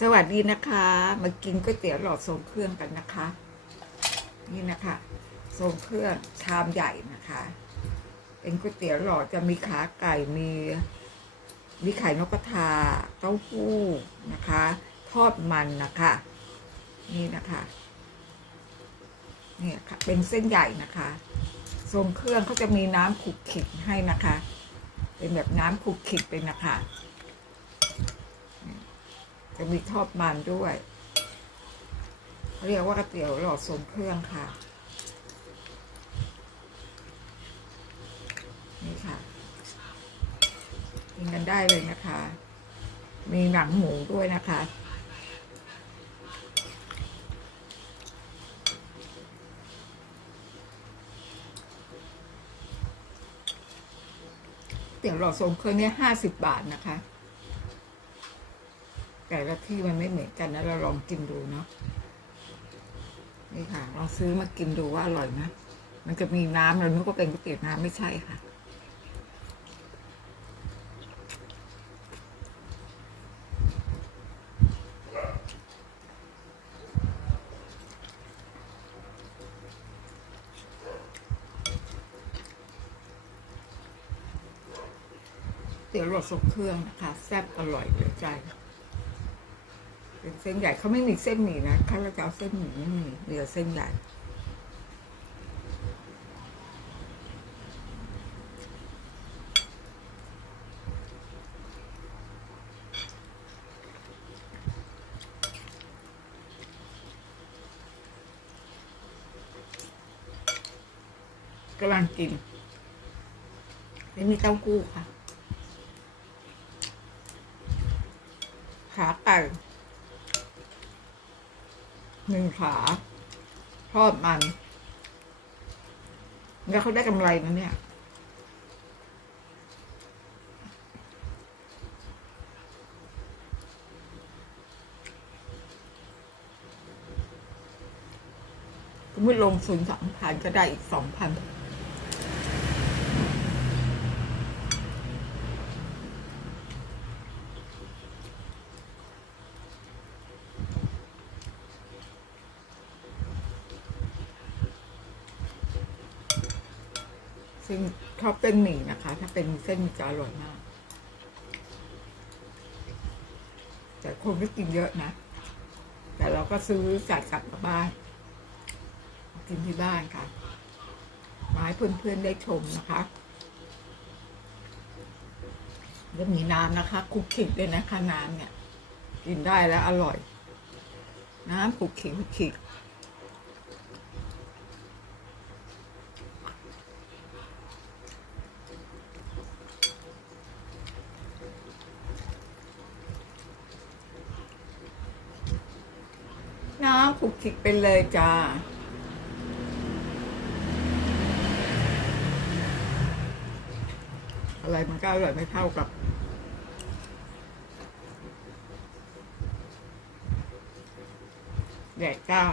สวัสดีนะคะ มากินก๋วยเตี๋ยวหลอดทรงเครื่องกันนะคะ นี่นะคะทรงเครื่องชามใหญ่นะคะ เป็นก๋วยเตี๋ยวหลอดจะมีขาไก่มี มีไข่นกกระทาเต้าหู้นะคะ ทอดมันนะคะ นี่นะคะนี่ค่ะเป็นเส้นใหญ่นะคะทรงเครื่องเขาจะมีน้ำขุกขลิกให้นะคะ เป็นแบบน้ำขุกขลิกเป็นนะคะ จะมีทอดมันด้วยเขาเรียกว่าก๋วยเตี๋ยวหลอดทรงเครื่องค่ะ นี่ค่ะกินกันได้เลยนะคะ มีหนังหมูด้วยนะคะเตี๋ยวหลอดทรงเครื่องเนี่ยห้าสิบบาทนะคะ แต่ละที่มันไม่เหมือนกันนะเราลองกินดูเนาะนี่ค่ะลองซื้อมากินดูว่าอร่อยนะมันจะมีน้ำเรานึกว่าเป็นก๋วยเตี๋ยวน้ำไม่ใช่ค่ะเตี๋ยวรสทรงเครื่องนะคะ แซ่บอร่อยเหลือใจ เป็นเส้นใหญ่เขาไม่มีเส้นหมี่นะข้าราชการเส้นหมี่ไม่มีเหลือเส้นใหญ่กำลังกินไม่มีเต้าหู้ค่ะ ขาไก่ หนึ่งขาทอดมัน แล้วเขาได้กำไรนะเนี่ยก็ไม่ลงศูนสองพันก็ได้อีกสองพัน ซึ่งชอบ เส้นหมี่นะคะ ถ้าเป็นเส้นมันจะอร่อยมาก แต่คงไม่กินเยอะนะ แต่เราก็ซื้อจัดกลับมาบ้าน กินที่บ้านค่ะมาให้เพื่อนๆได้ชมนะคะแล้วมีน้ำนะคะคุกคลิกเลยนะคะน้ำเนี่ย กินได้แล้วอร่อย น้ำคุกคลิกคุกคลิก ลุกขลิกไปเลยจ้าอะไรมันก็อร่อยไม่เท่ากับ แดดก้า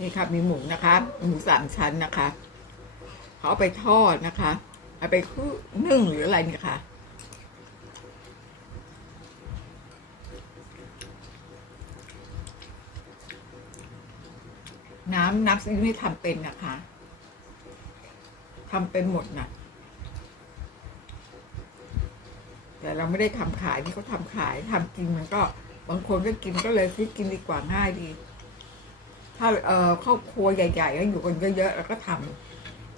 นี่ค่ะมีหมูนะคะ หมูสามชั้นนะคะเขาเอาไปทอดนะคะเอาไปคือนึ่งหรืออะไรเนี่ยค่ะน้ำน้ำซีอิ๊วนี่ทำเป็นนะคะทำเป็นหมดน่ะแต่เราไม่ได้ทำขายที่เขาทำขายทำกินมันก็ บางคนก็กินก็เลยซื้อกินดีกว่าง่ายดี ถ้าเอ่อครอบครัวใหญ่ๆแล้วอยู่กันเยอะๆแล้วก็ท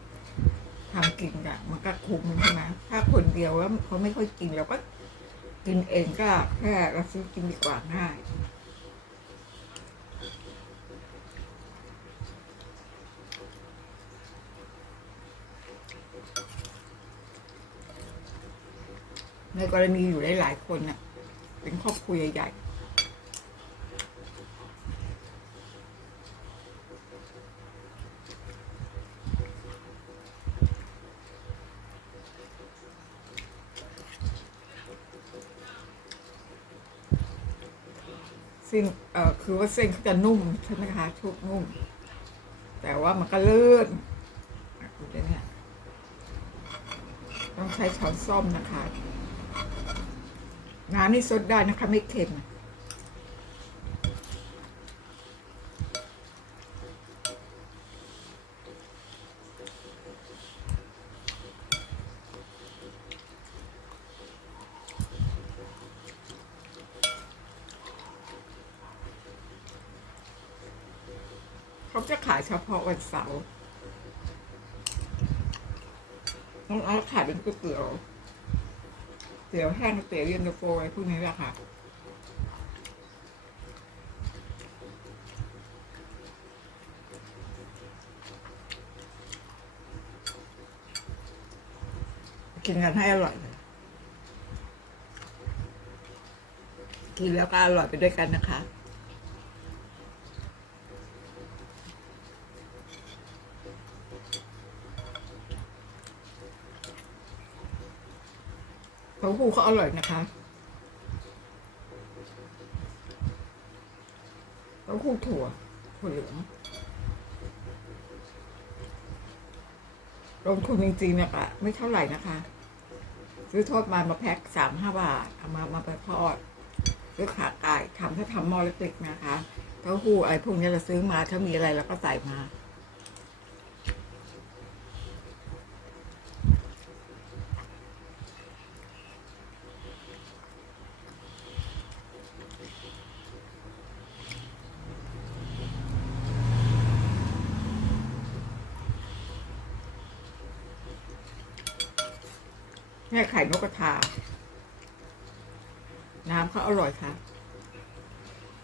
ำทำกินอะมันก็คุ้มใช่ไหมถ้าคนเดียวแล้วเขาไม่ค่อยกินเราก็กินเองก็แค่เราซื้อกินดีกว่าง่ายในกรณีอยู่ได้หลายๆคนน่ะ เป็นครอบครัวใหญ่ๆ ซึ่งเอ่อคือว่าเส้นเขาจะนุ่มใช่ไหมคะชุบนุ่ม แต่ว่ามันก็ลื่นอะดูเนี่ยต้องใช้ช้อนส้อมนะคะ น้ำนี่ซดได้นะคะ ไม่เค็ม จะขายเฉพาะวันเสาร์น้องเอขายเป็นก๋วยเตี๋ยวเตี๋ยวแห้งเตี๋ยวเย็นตาโฟอะไรพวกนี้แหละค่ะกินกันให้อร่อย กินแล้วก็อร่อยไปด้วยกันนะคะ เต้าหู้เขาอร่อยนะคะเต้าหู้ถั่วถั่วเหลืองลงทุนจริงๆเนี่ยค่ะไม่เท่าไหร่นะคะ ซื้อทอดมันมาแพ็คสามห้าบาทเอามามาไปทอดซื้อขาไก่ทำถ้าทำหม้อเล็กๆนะคะเต้าหู้อะไรพวกนี้เราซื้อมาถ้ามีอะไรเราก็ใส่มา เนี่ยไข่นกกระทา น้ำเขาอร่อยค่ะ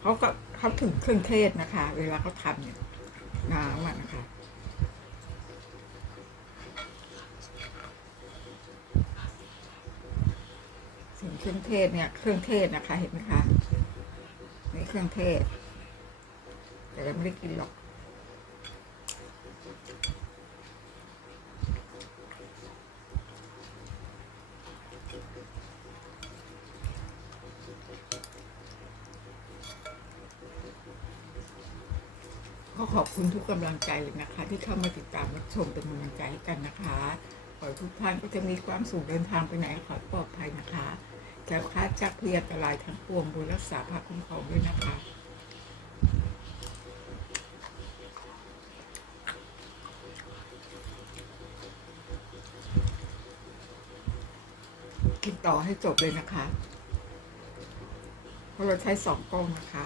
เขาก็เขาถึงเครื่องเทศนะคะ เวลาเขาทำเนี่ย น้ำอะนะคะถึงเครื่องเทศเนี่ย เครื่องเทศนะคะ เห็นไหมคะ นี่เครื่องเทศ แต่เราไม่ได้กินหรอก ขอบคุณทุกกำลังใจเลยนะคะ ที่เข้ามาติดตามรับชมเป็นกำลังใจให้กันนะคะขอให้ทุกท่านก็จะมีความสุขเดินทางไปไหนขอปลอดภัยนะคะแก้วคลาดจากเพียอันตรายทั้งปวงโดยรักษาภาพคุ้มครองด้วยนะคะกินต่อให้จบเลยนะคะ เพราะเราใช้สองกล้องนะคะ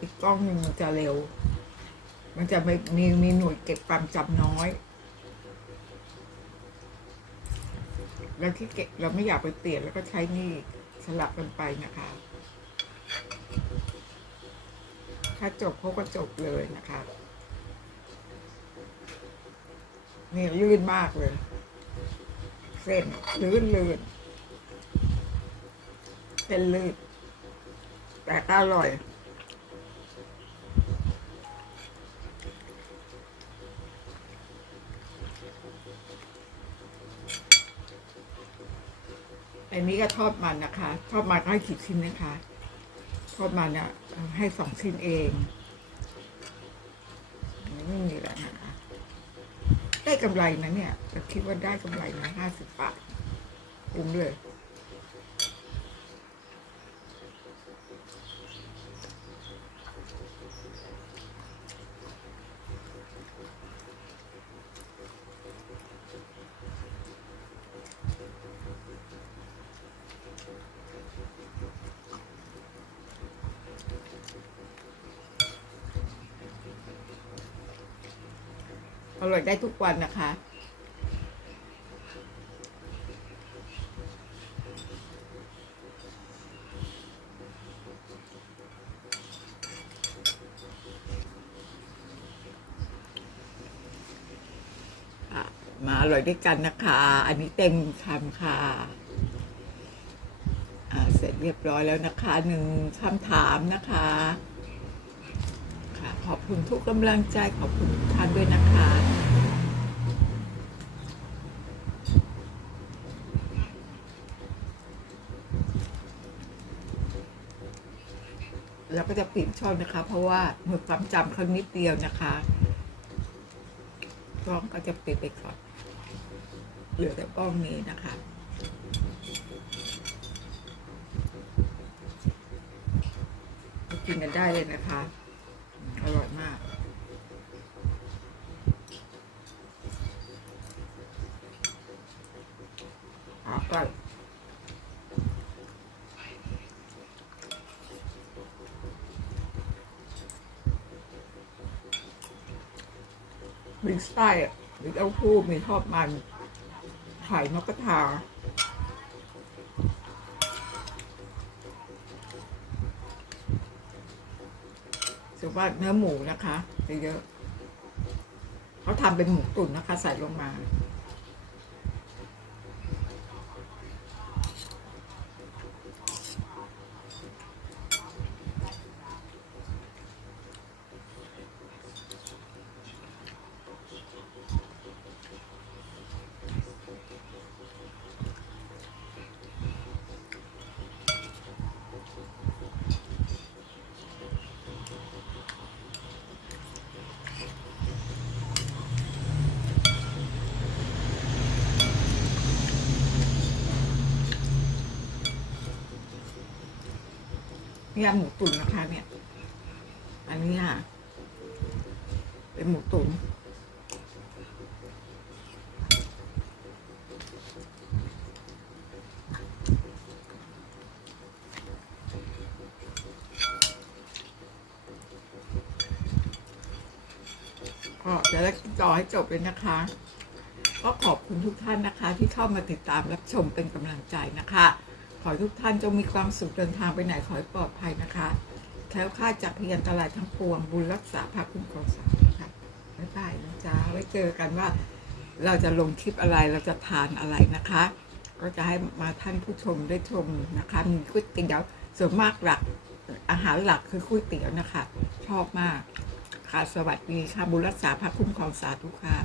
อีกกล้องหนึ่งมันจะเร็ว มันจะไม่มีมีหน่วยเก็บความจำน้อย แล้วที่เก็บเราไม่อยากไปเปลี่ยนแล้วก็ใช้นี่สลับกันไปนะคะ ถ้าจบเขาก็จบเลยนะคะนี่ลื่นมากเลย เส้นลื่นลื่นเส้นลื่นแต่ก็อร่อย อันนี้ก็ทอดมันนะคะ ทอดมันให้กี่ชิ้นนะคะ ทอดมันเนี่ยให้สองชิ้นเองไม่มีแล้วนะคะ ได้กำไรนะเนี่ยแต่คิดว่าได้กำไรนะห้าสิบบาทคุ้มเลย อร่อยได้ทุกวันนะคะ มาอร่อยด้วยกันนะคะ อันนี้เต็มคำค่ะเสร็จเรียบร้อยแล้วนะคะหนึ่งคำถามนะคะ ขอบคุณทุกกำลังใจขอบคุณทุกท่านด้วยนะคะเราก็จะปิดช่องนะคะ เพราะว่าหมดความจำเขานิดเดียวนะคะกล้องก็จะปิดไปก่อนเหลือแต่กล้องนี้นะคะกินกันได้เลยนะคะ อร่อยมาก อะก็มีไส้มีเต้าหู้มีทอดมัน ไข่นกกระทาสุว่าเนื้อหมูนะคะจะเยอะเขาทำเป็นหมูตุ๋นนะคะ ใส่ลงมา ยำหมูตุ๋นนะคะ เนี่ย อันนี้ค่ะ เป็นหมูตุ๋นก็เดี๋ยวเราต่อให้จบเลยนะคะ ก็ขอบคุณทุกท่านนะคะ ที่เข้ามาติดตามรับชมเป็นกำลังใจนะคะ ขอทุกท่านจงมีความสุขเดินทางไปไหนขอให้ปลอดภัยนะคะแคล้วคลาดจากพยันตรายทั้งปวงบุญรักษาพระคุ้มครองสาธุค่ะบ๊ายบายนะจ๊ะไว้เจอกันว่า เราจะลงคลิปอะไรเราจะทานอะไรนะคะ ก็จะให้มาท่านผู้ชมได้ชมนะคะมีก๋วยเตี๋ยวส่วนมากหลักอาหารหลักคือก๋วยเตี๋ยวนะคะ ชอบมากค่ะสวัสดีค่ะบุญรักษาพระคุ้มครองสาธุค่ะ